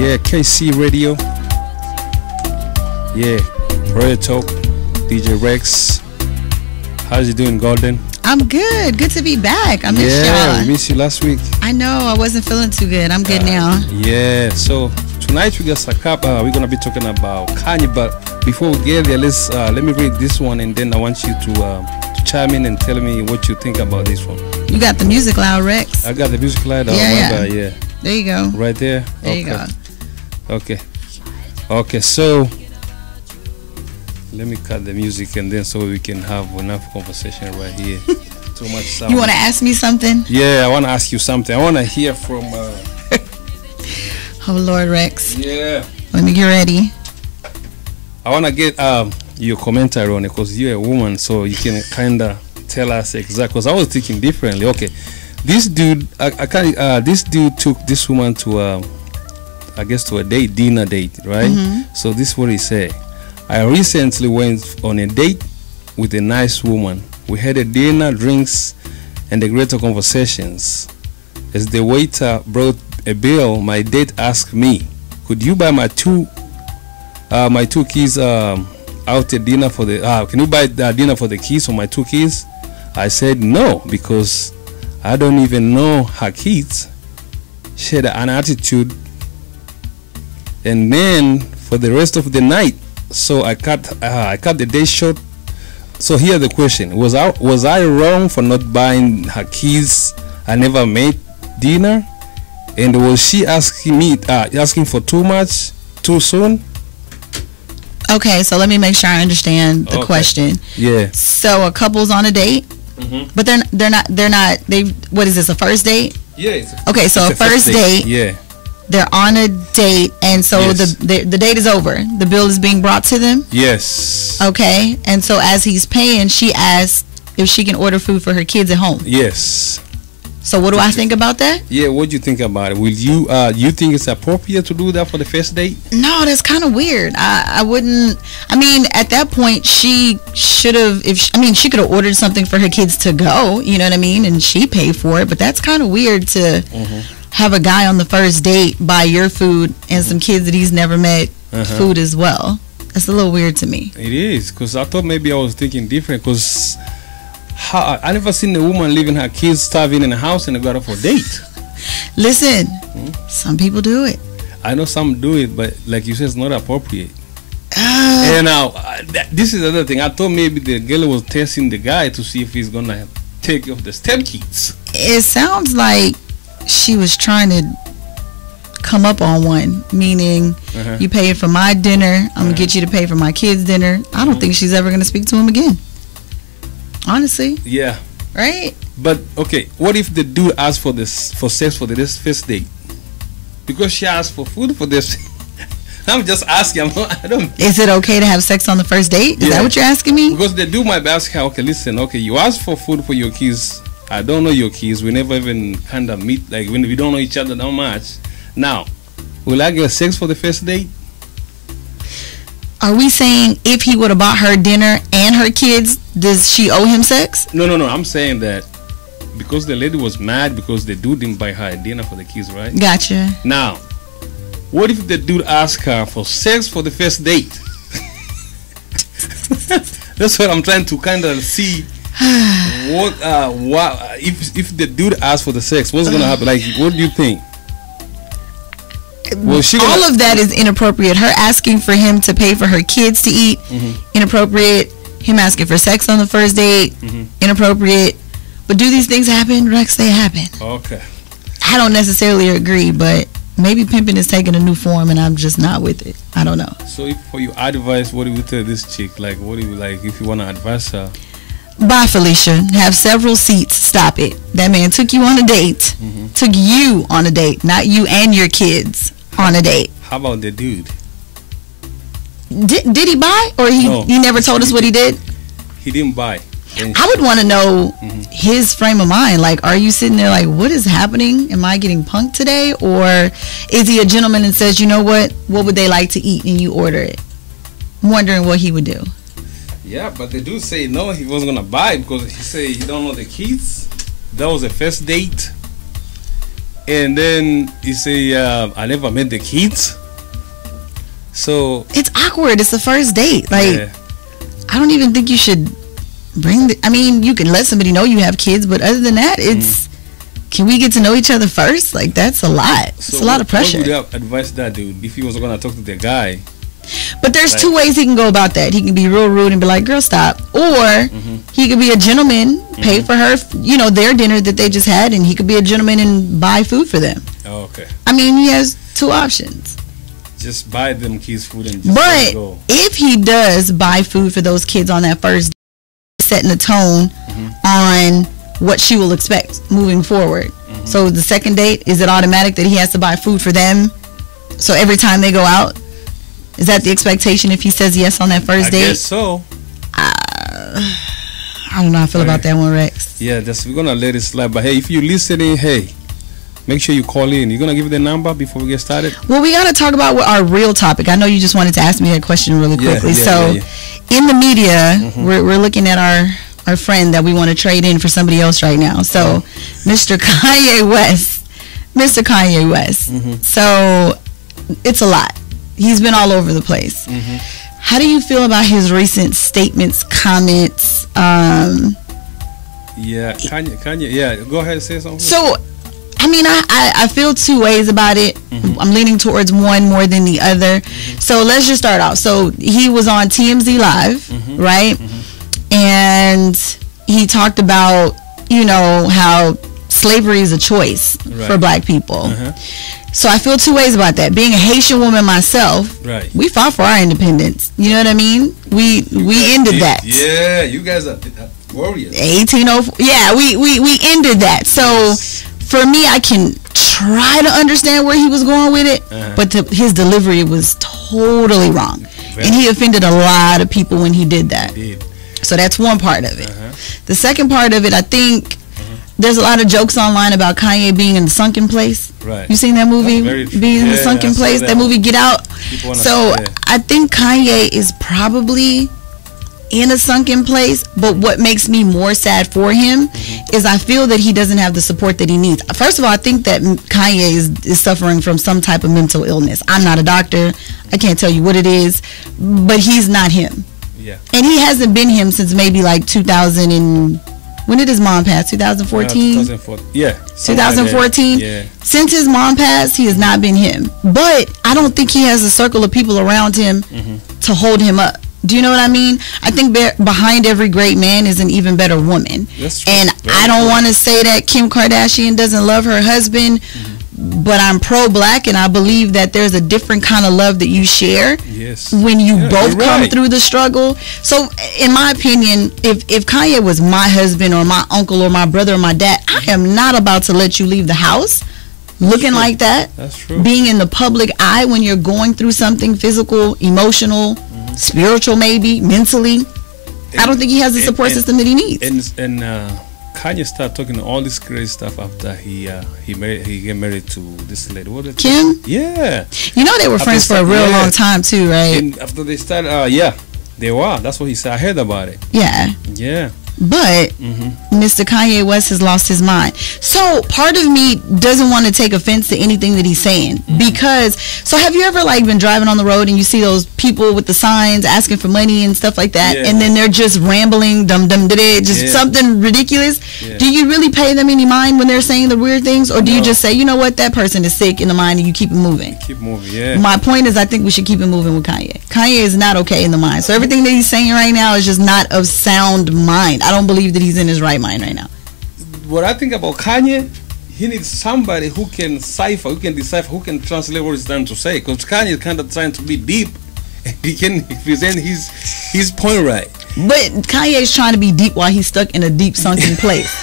Yeah, KC Radio. Yeah, Radio Talk. DJ Rex. How's you doing, Golden? I'm good. Good to be back. I missed y'all. Yeah, we missed you last week. I know. I wasn't feeling too good. I'm good now. Yeah, so tonight we got we're going to be talking about Kanye, but before we get there, let me read this one, and then I want you to chime in and tell me what you think about this one. You got the music loud, Rex? I got the music loud. Yeah. There you go. Right there? There you go. Okay, so let me cut the music, and then so we can have enough conversation right here. Too much sound. You want to ask me something? Yeah, I want to ask you something. I want to hear from... oh, Lord, Rex. Yeah. Let me get ready. I want to get your commentary on it, because you're a woman, so you can kind of tell us exactly. Because I was thinking differently. Okay, this dude, this dude took this woman to, I guess, to a dinner date, right? Mm-hmm. So this is what he said. I recently went on a date with a nice woman. We had a dinner, drinks, and the greater conversations. As the waiter brought a bill, my date asked me, "Could you buy my two kids out a dinner for the? Can you buy the dinner for the kids for my two kids?" I said no, because I don't even know her kids. She had an attitude, and then for the rest of the night, so I cut the day short. So here the question: Was I wrong for not buying her kids? I never made dinner, and was she asking for too much too soon? Okay, so let me make sure I understand the question. Yeah. So a couple's on a date, but they're not. What is this? A first date? Yeah. Okay, so a first date. Yeah. They're on a date, and so Yes. the date is over. The bill is being brought to them. Yes. Okay, and so as he's paying, she asks if she can order food for her kids at home. Yes. So what do I think about that? Yeah, what do you think about it? Will you think it's appropriate to do that for the first date? No, that's kind of weird. I wouldn't. I mean, at that point, she should have. She could have ordered something for her kids to go. You know what I mean? And she paid for it. But that's kind of weird to have a guy on the first date buy your food and some kids that he's never met food as well. That's a little weird to me. It is, because I thought maybe I was thinking different, because I never seen a woman leaving her kids starving in a house and go out for a date. Listen, some people do it. I know some do it, but like you said, it's not appropriate. And now, this is the other thing. I thought maybe the girl was testing the guy to see if he's going to take off the stepkids. It sounds like she was trying to come up on one, meaning you pay for my dinner, I'm going to get you to pay for my kids' dinner. I don't think she's ever going to speak to him again. Honestly. Yeah. Right? But okay, what if the dude asked for sex for this first date? Because she asked for food for this. I'm just asking. I don't. Is it okay to have sex on the first date? Is that what you're asking me? Because the dude might be asking, okay, listen, okay, you asked for food for your kids. I don't know your kids. We never even kind of meet, like when we don't know each other that much. Now, will I get sex for the first date? Are we saying if he would have bought her dinner and her kids, does she owe him sex? No. I'm saying that because the lady was mad because the dude didn't buy her a dinner for the kids, right? Gotcha. Now, what if the dude asked her for sex for the first date? That's what I'm trying to kind of see. What if the dude asked for the sex, what's gonna happen? Like, what do you think? Well, all of that is inappropriate. Her asking for him to pay for her kids to eat, inappropriate. Him asking for sex on the first date, inappropriate. But do these things happen, Rex? They happen. Okay. I don't necessarily agree, but maybe pimping is taking a new form, and I'm just not with it. I don't know. So, if for your advice, what do you tell this chick? Like, what do you like if you want to advise her? Bye, Felicia. Have several seats. Stop it. That man took you on a date. Took you on a date, not you and your kids on a date. How about the dude? Did he buy, or he never told us what he did? He didn't buy. I would want to know his frame of mind. Like, are you sitting there like, what is happening? Am I getting punked today? Or is he a gentleman and says, you know what would they like to eat, and you order it? I'm wondering what he would do. Yeah, but the dude say no, he wasn't gonna buy it because he said he don't know the kids. That was the first date, And then you say, I never met the kids. So it's awkward. It's the first date. Like, yeah. I don't even think you should bring the, I mean, you can let somebody know you have kids, but other than that, it's, can we get to know each other first? Like, that's a lot. It's a lot of pressure. What would you advise that dude if he was going to talk to the guy? But there's two ways he can go about that. He can be real rude and be like, girl, stop. Or he could be a gentleman, pay for her, you know, their dinner that they just had, and he could be a gentleman and buy food for them. Oh, okay. I mean, he has two options. Just buy them kids food and just but go. If he does buy food for those kids on that first day, setting the tone on what she will expect moving forward. So the second date, is it automatic that he has to buy food for them? So every time they go out, is that the expectation if he says yes on that first date? I guess so. I don't know how I feel about that one, Rex. Yeah, we're going to let it slide. But hey, if you're listening, hey, make sure you call in. You're going to give the number before we get started? Well, we got to talk about our real topic. I know you just wanted to ask me that question really quickly. In the media, we're looking at our friend that we want to trade in for somebody else right now. So, Mr. Kanye West. Mr. Kanye West. So, it's a lot. He's been all over the place. How do you feel about his recent statements, comments? Yeah, Kanye, yeah, go ahead and say something. So, I mean, I feel two ways about it. I'm leaning towards one more than the other. So, let's just start off. So, he was on TMZ Live, right? And he talked about, you know, how slavery is a choice for black people. So I feel two ways about that. Being a Haitian woman myself, we fought for our independence. You know what I mean? We ended that. Yeah, you guys are warriors. 1804. Yeah, we ended that. So for me, I can try to understand where he was going with it, but his delivery was totally wrong. And he offended a lot of people when he did that. So that's one part of it. The second part of it, I think there's a lot of jokes online about Kanye being in the sunken place. You seen that movie? Being in the sunken place? That movie, Get Out? So I think Kanye is probably in a sunken place, but what makes me more sad for him is I feel that he doesn't have the support that he needs. First of all, I think that Kanye is suffering from some type of mental illness. I'm not a doctor. I can't tell you what it is, but he's not him. And he hasn't been him since maybe like 2000 and... When did his mom pass? 2014? 2014. Yeah. 2014? Yeah. Since his mom passed, he has not been him. But I don't think he has a circle of people around him to hold him up. Do you know what I mean? I think behind every great man is an even better woman. That's true. And I don't want to say that Kim Kardashian doesn't love her husband, but I'm pro-black, and I believe that there's a different kind of love that you share when you both come through the struggle. So, in my opinion, if Kanye was my husband or my uncle or my brother or my dad, I am not about to let you leave the house looking like that. That's true. Being in the public eye when you're going through something physical, emotional, spiritual, maybe mentally. I don't think he has the support system that he needs. And Kanye started talking all this crazy stuff after he get married to this lady. What Kim? Yeah. You know they were friends for a real long time too, right? And after they started, yeah, they were. That's what he said. I heard about it. Yeah. Yeah. But Mr. Kanye West has lost his mind. So part of me doesn't want to take offense to anything that he's saying because, so have you ever like been driving on the road and you see those people with the signs asking for money and stuff like that, and then they're just rambling, just something ridiculous? Do you really pay them any mind when they're saying the weird things, or do you just say, you know what, that person is sick in the mind, and you keep it moving? Keep moving, yeah. My point is, I think we should keep it moving with Kanye. Kanye is not okay in the mind. So everything that he's saying right now is just not of sound mind. I don't believe that he's in his right mind right now. What I think about Kanye, he needs somebody who can decipher, who can translate what he's trying to say. Because Kanye is kind of trying to be deep, and he can present his point right. But Kanye is trying to be deep while he's stuck in a deep sunken place.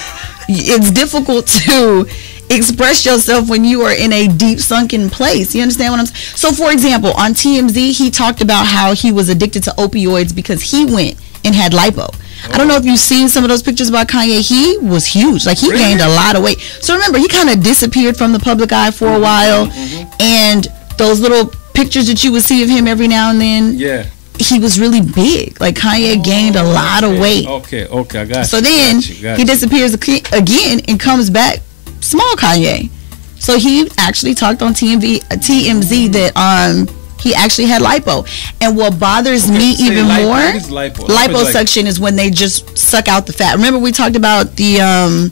It's difficult to express yourself when you are in a deep sunken place. You understand what I'm saying? So, for example, on TMZ, he talked about how he was addicted to opioids because he went and had lipo. I don't know if you've seen some of those pictures about Kanye. He was huge. Like, he gained a lot of weight. So remember, he kind of disappeared from the public eye for a while. And those little pictures that you would see of him every now and then, he was really big. Like, Kanye gained a lot of weight. Okay, I got you. So then he disappears again and comes back small Kanye. So he actually talked on TMZ that he actually had lipo. And what bothers me even more, what is lipo? Liposuction is when they just suck out the fat. Remember we talked about the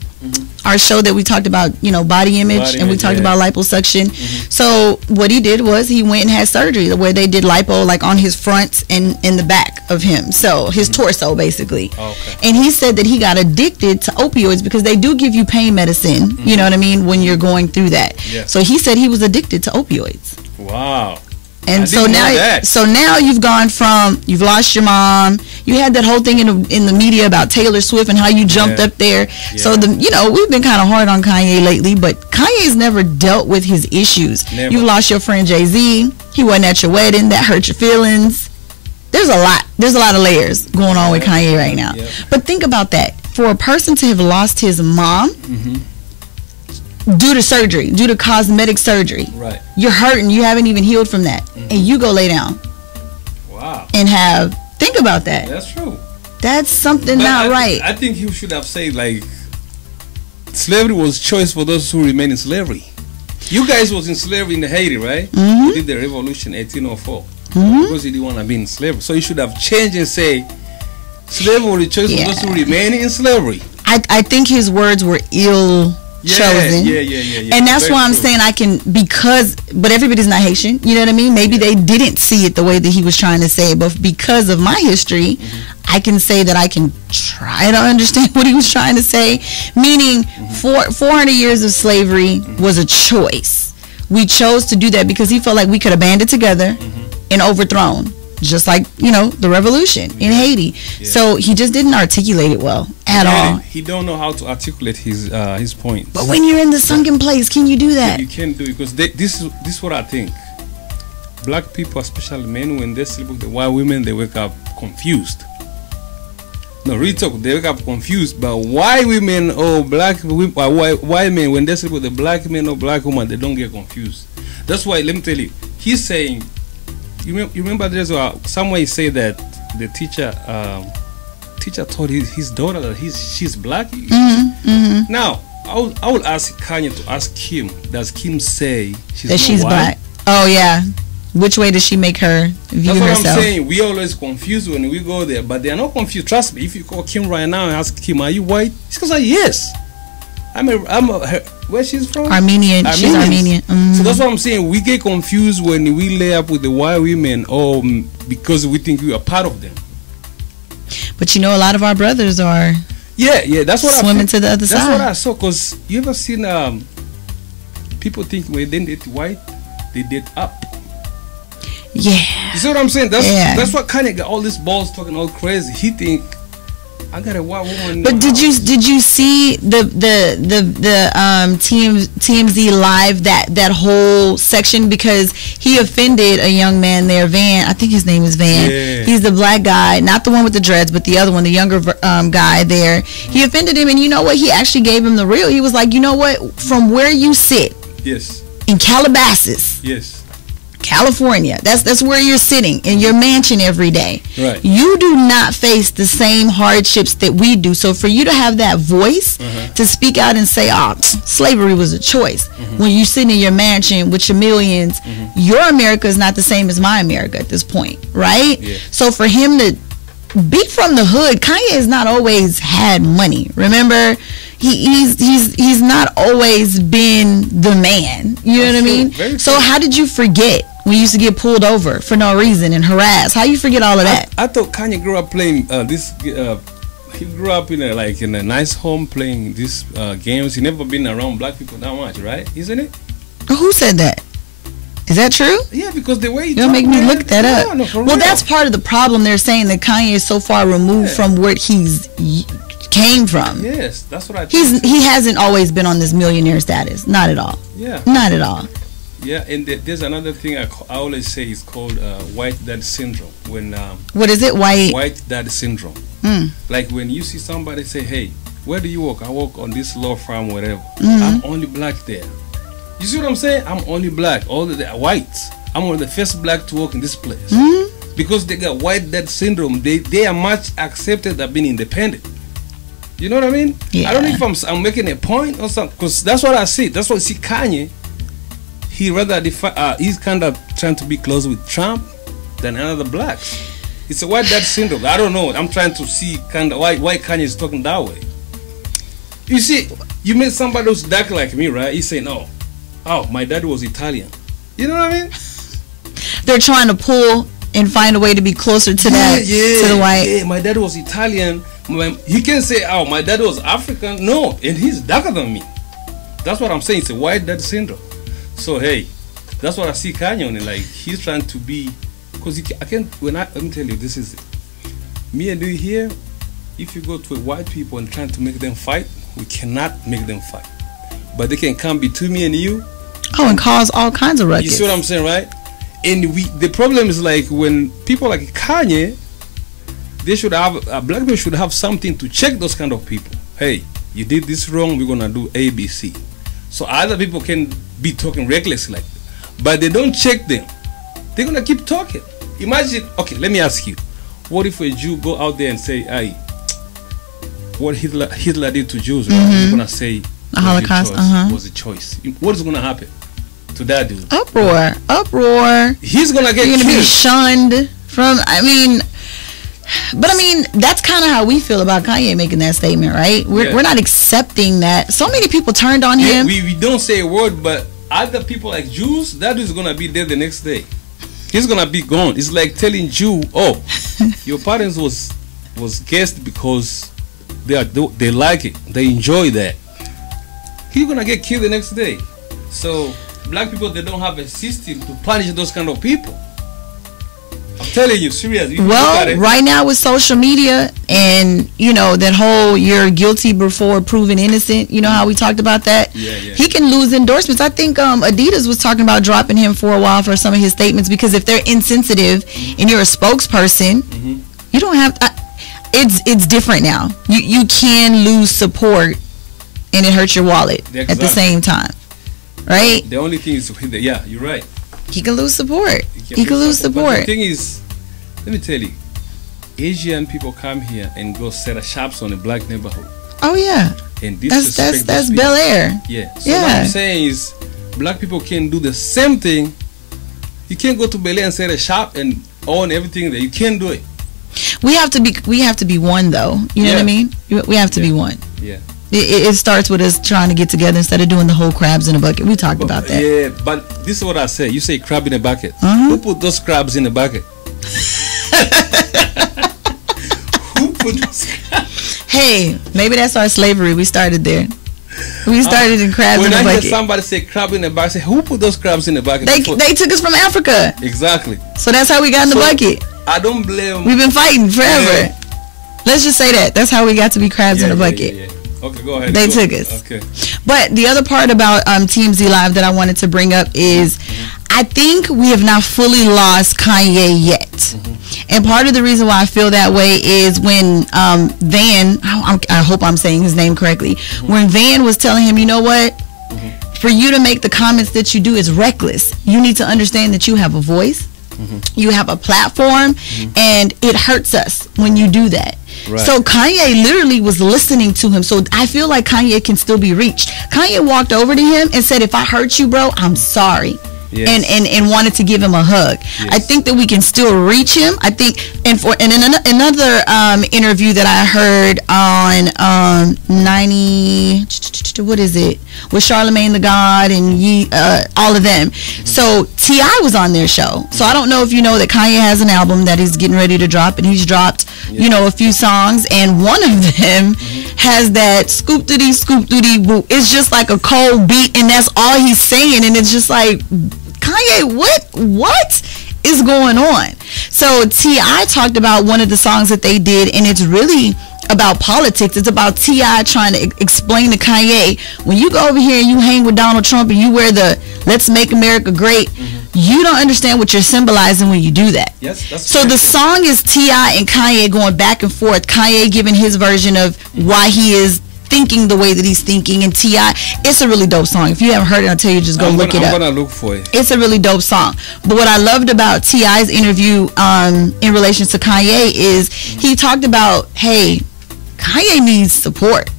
our show that we talked about, body image, and we talked about liposuction. So what he did was he went and had surgery where they did lipo like on his front and in the back of him, so his torso basically. And he said that he got addicted to opioids because they do give you pain medicine, you know what I mean, when you're going through that. So he said he was addicted to opioids. Wow. And so now you've gone from, you've lost your mom. You had that whole thing in the media about Taylor Swift and how you jumped up there. So we've been kind of hard on Kanye lately, but Kanye's never dealt with his issues. You lost your friend Jay-Z. He wasn't at your wedding. That hurt your feelings. There's a lot of layers going on with Kanye right now. But think about that. For a person to have lost his mom due to surgery, due to cosmetic surgery, you're hurting, you haven't even healed from that, and you go lay down and think about that. That's true. That's something not right. I think he should have said, like, slavery was choice for those who remain in slavery. You guys was in slavery in Haiti, right? You did the revolution 1804 because you didn't want to be in slavery. So you should have changed and say slavery was the choice for those who remain in slavery. I think his words were ill chosen. And that's why I'm saying but everybody's not Haitian, you know what I mean? Maybe they didn't see it the way that he was trying to say it, but because of my history, I can say that I can try to understand what he was trying to say, meaning 400 years of slavery was a choice. We chose to do that because he felt like we could have banded together and overthrown, just like the revolution in Haiti. So he just didn't articulate it well at all. He don't know how to articulate his point. But when you're in the sunken place, can you do that? You can't do it because this is what I think. Black people, especially men, when they sleep with the white women, they wake up confused. No, real talk, they wake up confused. But white women or white men, when they sleep with the black men or black woman, they don't get confused. That's why, let me tell you, he's saying. You remember there's somewhere he said that the teacher told his daughter that she's black. Now I would ask Kanye to ask Kim. Does Kim say she's black? Oh yeah. Which way does she make her view herself? That's what I'm saying. We always confused when we go there, but they are not confused. Trust me. If you call Kim right now and ask Kim, "Are you white?" She's gonna say yes. Where she's from? Armenian. She's Armenian. So that's what I'm saying. We get confused when we lay up with the white women, or because we think we are part of them. But a lot of our brothers are. Yeah. That's what swimming to the other side. That's what I saw. Cause you ever seen people think when they date white, they date up. Yeah. You see what I'm saying? That's what Kanye got all these balls talking all crazy. He think I got a white woman. But did you see the TMZ live that whole section, because he offended a young man there, Van. I think his name is Van. Yeah. He's the black guy, not the one with the dreads, but the other one, the younger guy there. He offended him, and you know what? He actually gave him the real. He was like, you know what? From where you sit, in Calabasas, California, that's where you're sitting in your mansion every day. Right. You do not face the same hardships that we do. So for you to have that voice to speak out and say, slavery was a choice, when you sitting in your mansion with your millions, your America is not the same as my America at this point, right? So for him to be from the hood, Kanye has not always had money. Remember, he's not always been the man. You know what I mean? So how did you forget when you used to get pulled over for no reason and harassed? How you forget all of that? I thought Kanye grew up playing he grew up in a nice home playing these games. He never been around black people that much, right? Isn't it? Who said that? Is that true? Yeah, because the way you'll make me look that up. No, that's part of the problem. They're saying that Kanye is so far removed from where he's came from. Yes, that's what I think. He hasn't always been on this millionaire status. Not at all. Yeah. Not at all. Yeah, and there's another thing I always say is called white dad syndrome. When what is it? White dad syndrome. Like when you see somebody say, "Hey, where do you work?" "I work on this law firm, whatever." "I'm only black there." You see what I'm saying? "I'm only black. All the whites. I'm one of the first black to work in this place." Because they got white dad syndrome. They are much accepted at being independent. You know what I mean? Yeah. I don't know if I'm making a point or something, because that's what I see. That's what I see Kanye. he rather he's kind of trying to be close with Trump than another blacks. It's a white dad syndrome. I don't know. I'm trying to see kind of why Kanye is talking that way. You see, you met somebody who's dark like me, right? He's saying, oh, my dad was Italian. You know what I mean? They're trying to pull and find a way to be closer to that, to the white. Yeah, my dad was Italian. He can say, oh, my dad was African. No, and he's darker than me. That's what I'm saying. It's a white dad syndrome. So, hey, that's what I see Kanye on it. Like, he's trying to be, because let me tell you, this is it. Me and you here, if you go to white people and trying to make them fight, we cannot make them fight. But they can come between me and you. Oh, and cause all kinds of ruckus. You see what I'm saying, right? And the problem is like when people like Kanye, they should have, black people should have something to check those kind of people. Hey, you did this wrong, we're gonna do A, B, C. So other people can be talking recklessly like that. But they don't check them. They're gonna keep talking. Imagine, okay, let me ask you, what if a Jew go out there and say, hey, what Hitler did to Jews, right? He's gonna say the Holocaust was a choice. What is gonna happen to that dude? Uproar. He's gonna get You're gonna killed. be shunned from. But that's kind of how we feel about Kanye making that statement, right? We're not accepting that. So many people turned on him. We don't say a word, but other people like Jews, that dude's gonna be dead the next day. He's gonna be gone. It's like telling Jew, oh, your parents was guest because they like it, they enjoy that. He's gonna get killed the next day. So black people, they don't have a system to punish those kind of people. I'm telling you, serious. Well, right now with social media and that whole you're guilty before proven innocent, you know how we talked about that? Yeah. He can lose endorsements. I think Adidas was talking about dropping him for a while for some of his statements because if they're insensitive and you're a spokesperson, you don't have it's different now. You can lose support and it hurts your wallet at the same time. Right? The only thing is, you're right. He can lose support. He can lose support. But the thing is, let me tell you, Asian people come here and go set up shops on a black neighborhood. Oh yeah. And that's Bel Air. Yeah. So what I'm saying is, black people can do the same thing. You can't go to Bel Air and set a shop and own everything there. You can't do it. We have to be one though. You know what I mean? We have to be one. Yeah. It starts with us trying to get together instead of doing the whole crabs in a bucket. We talked about that. Yeah, but this is what I say. You say crab in a bucket. Who put those crabs in a bucket? Who put those crabs? Hey, maybe that's our slavery. We started there. We started in crabs in a bucket. When I hear somebody say crab in a bucket, I say, who put those crabs in the bucket? They took us from Africa. Exactly. So that's how we got in the bucket. I don't blame. We've been fighting forever. Yeah. Let's just say that. That's how we got to be crabs in a bucket. Yeah. Okay, go ahead. They took us. Okay. But the other part about TMZ Live that I wanted to bring up is I think we have not fully lost Kanye yet. And part of the reason why I feel that way is when Van, I hope I'm saying his name correctly, when Van was telling him, you know what? For you to make the comments that you do is reckless. You need to understand that you have a voice. You have a platform, and it hurts us when you do that. Right. So Kanye literally was listening to him. So I feel like Kanye can still be reached. Kanye walked over to him and said, if I hurt you, bro, I'm sorry. Yes. And wanted to give him a hug. Yes. I think that we can still reach him. I think, and in another interview that I heard on 90, what is it, with Charlemagne the God and all of them. So T.I. was on their show. So I don't know if you know that Kanye has an album that he's getting ready to drop, and he's dropped, a few songs, and one of them has that scoop doody boo. It's just like a cold beat, and that's all he's saying, and it's just like, Kanye, what is going on? So T.I. talked about one of the songs that they did, and it's really about politics. It's about T.I. trying to explain to Kanye, when you go over here and you hang with Donald Trump and you wear the Let's Make America Great, you don't understand what you're symbolizing when you do that. Yes, that's so the song is T.I. and Kanye going back and forth. Kanye giving his version of why he is thinking the way that he's thinking, and T.I. It's a really dope song. If you haven't heard it, I'll tell you, just go look it up. I'm gonna look for it. It's a really dope song. But what I loved about T.I.'s interview in relation to Kanye is he talked about, hey, Kanye needs support.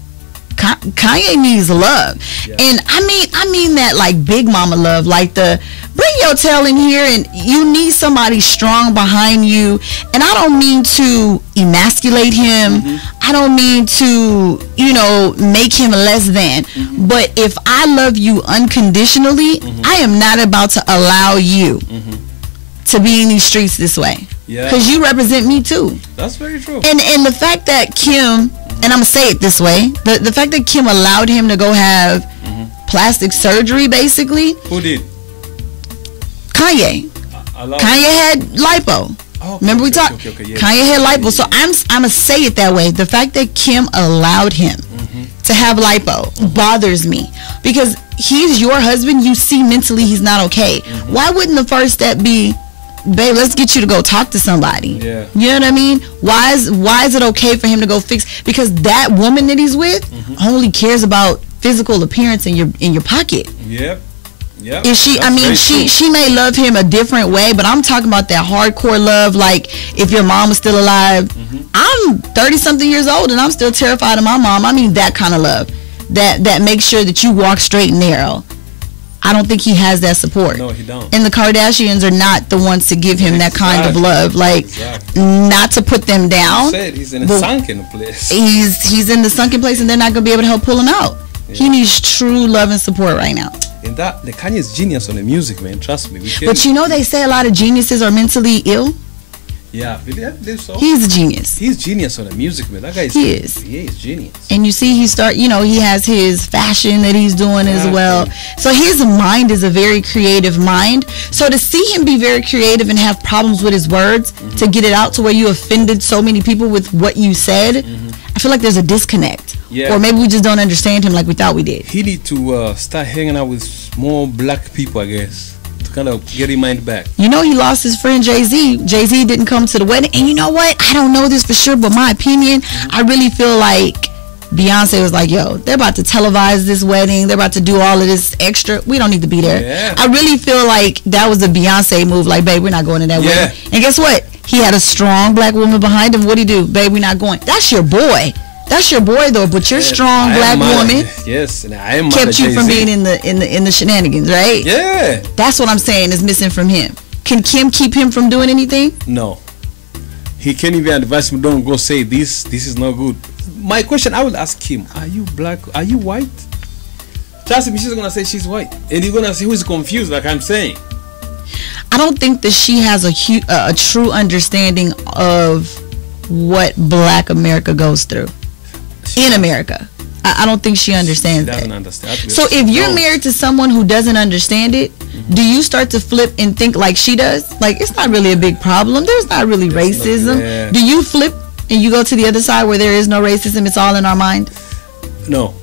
Kanye needs love. Yeah. And I mean that like big mama love, like the bring your tail in here, and you need somebody strong behind you. And I don't mean to emasculate him. I don't mean to, you know, make him less than. But if I love you unconditionally, I am not about to allow you to be in these streets this way. Yeah. Because you represent me too. That's very true. And the fact that Kim, and I'm gonna say it this way, the fact that Kim allowed him to go have plastic surgery, basically. Who did? Kanye. Kanye had lipo. Oh, Remember we talked? Yeah. Kanye had lipo. So I'm gonna say it that way. The fact that Kim allowed him to have lipo bothers me, because he's your husband. You see mentally he's not okay. Why wouldn't the first step be, babe, let's get you to go talk to somebody? Yeah. You know what I mean? Why is it okay for him to go fix? Because that woman that he's with only cares about physical appearance in your pocket. Yep. Yeah. Is she? I mean, she may love him a different way, but I'm talking about that hardcore love. Like if your mom was still alive, I'm 30-something years old and I'm still terrified of my mom. I mean that kind of love, that makes sure that you walk straight and narrow. I don't think he has that support. No, he don't. And the Kardashians are not the ones to give him that kind of love. Like, not to put them down. Said he's in a sunken place. He's in the sunken place, and they're not gonna be able to help pull him out. Yeah. He needs true love and support right now. And that the Kanye is genius on the music, man. Trust me. But you know they say a lot of geniuses are mentally ill. Yeah, I believe so. He's a genius. He's genius on the music, man. That guy is. He is. He is genius. And you see, he has his fashion that he's doing as well. So his mind is a very creative mind. So to see him be very creative and have problems with his words, to get it out to where you offended so many people with what you said, I feel like there's a disconnect. Yeah. Or maybe we just don't understand him like we thought we did. He need to start hanging out with more black people, I guess. Kind of get his mind back. You know, he lost his friend Jay-Z. Jay-Z didn't come to the wedding. And you know what? I don't know this for sure, but my opinion, I really feel like Beyonce was like, yo, they're about to televise this wedding. They're about to do all of this extra. We don't need to be there. Yeah. I really feel like that was a Beyonce move. Like, babe, we're not going to that wedding. And guess what? He had a strong black woman behind him. What'd he do? Babe, we're not going. That's your boy. That's your boy though, but your strong black woman and I am kept you from being in the shenanigans, right? Yeah. That's what I'm saying is missing from him. Can Kim keep him from doing anything? No. He can't even advise him, don't go say this is not good. My question, I will ask him, are you black? Are you white? Trust me, she's gonna say she's white. And you're gonna say who's confused, like I'm saying. I don't think that she has a true understanding of what black America goes through. In America, I don't think she understands that. Understand. So if you're married to someone who doesn't understand it, do you start to flip and think like she does? Like, it's not really a big problem. There's not really racism. Do you flip and you go to the other side where there is no racism? It's all in our mind? No.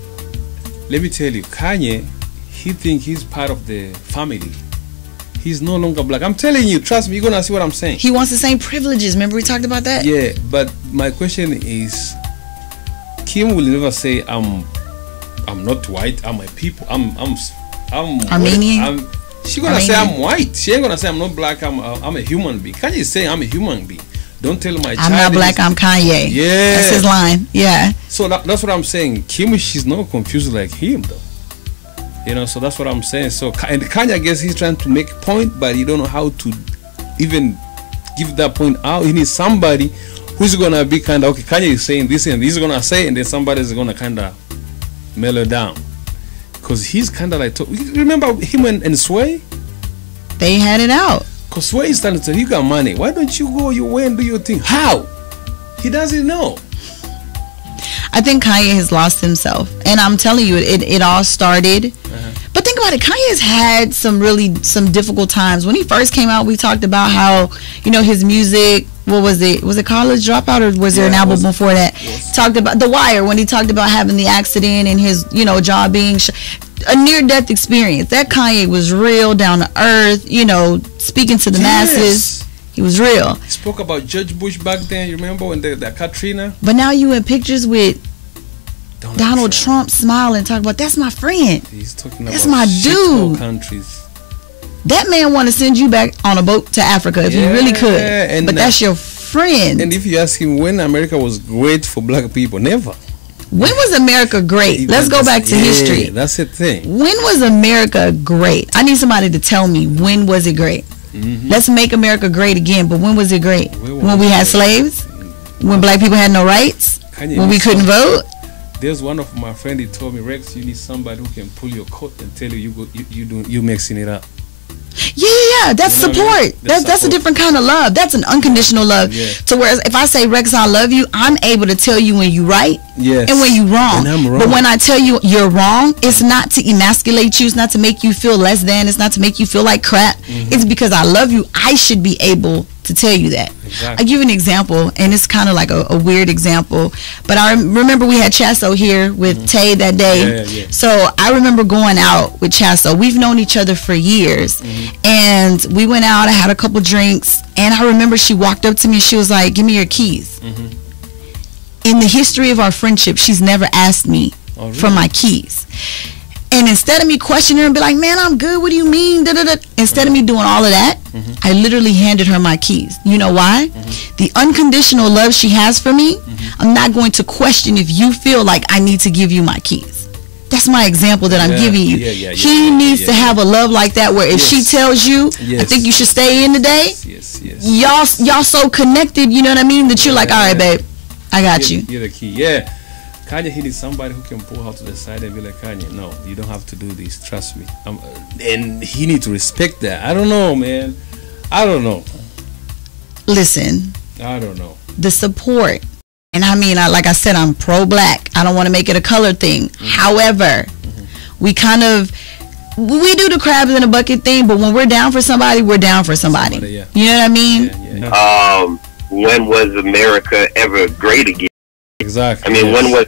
Let me tell you, Kanye, he thinks he's part of the family. He's no longer black. I'm telling you, trust me, you're going to see what I'm saying. He wants the same privileges. Remember we talked about that? Yeah, but my question is, Kim will never say I'm not white. I'm a people. I'm Armenian. She gonna say I'm white. She ain't gonna say I'm not black. I'm a human being. Kanye is saying I'm a human being. Don't tell my child. I'm not black. I'm Kanye. Yeah, that's his line. Yeah. So that's what I'm saying. Kim, she's not confused like him though. You know. So that's what I'm saying. So and Kanye, I guess he's trying to make a point, but he don't know how to even give that point out. He needs somebody who's gonna be kind of, okay, Kanye is saying this and he's gonna say, and then somebody's gonna kind of mellow down, because he's kind of like, remember him and Sway? They had it out. Because Sway is telling him, you got money, why don't you go your way and do your thing? How? He doesn't know. I think Kanye has lost himself, and I'm telling you, it all started. But think about it, Kanye has had some difficult times. When he first came out, we talked about how, you know, his music, what was it? Was it College Dropout, or was there an album before that? Talked about The Wire, when he talked about having the accident and his, you know, jaw being a near-death experience. That Kanye was real, down to earth, you know, speaking to the masses. He was real. He spoke about George Bush back then, you remember, when the Katrina? But now you in pictures with Donald Trump smiling, talking about, that's my friend. He's talking that's about my dude. Countries. That man want to send you back on a boat to Africa if he really could. But that's your friend. And if you ask him when America was great for black people, never. When was America great? Let's go back to history. That's the thing. When was America great? I need somebody to tell me, when was it great? Let's make America great again, but when was it great? When we had slaves? When black people had no rights? When we couldn't vote? There's one of my friends, he told me, Rex, you need somebody who can pull your coat and tell you you mixing it up. Yeah, that's support. I mean? That's a different kind of love. That's an unconditional love. Yeah. So whereas if I say, Rex, I love you, I'm able to tell you when you right and when you wrong. And I'm wrong. But when I tell you you're wrong, it's not to emasculate you. It's not to make you feel less than. It's not to make you feel like crap. It's because I love you. I should be able to tell you that. Exactly. I give you an example, and it's kind of like a weird example, but I remember we had Chasso here with Tay that day. Yeah. So I remember going out with Chasso. We've known each other for years, and we went out. I had a couple drinks, and I remember she walked up to me. She was like, "Give me your keys." In the history of our friendship, she's never asked me for my keys. And instead of me questioning her and be like, "Man, I'm good. What do you mean?" Instead of me doing all of that, I literally handed her my keys. You know why? The unconditional love she has for me, I'm not going to question if you feel like I need to give you my keys. That's my example that I'm giving you. He needs to have a love like that where if she tells you, I think you should stay in today, y'all so connected, you know what I mean, that you're like, all right, babe, I got you. You're the key. Yeah. Kanye, he needs somebody who can pull her to the side and be like, Kanye, no, you don't have to do this. Trust me. And he needs to respect that. I don't know, man. I don't know. Listen. I don't know. The support. And I mean, like I said, I'm pro-black. I don't want to make it a color thing. However, we do the crabs in a bucket thing, but when we're down for somebody, we're down for somebody. You know what I mean? When was America ever great again? Exactly. I mean, when was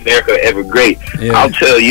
America ever great? I'll tell you.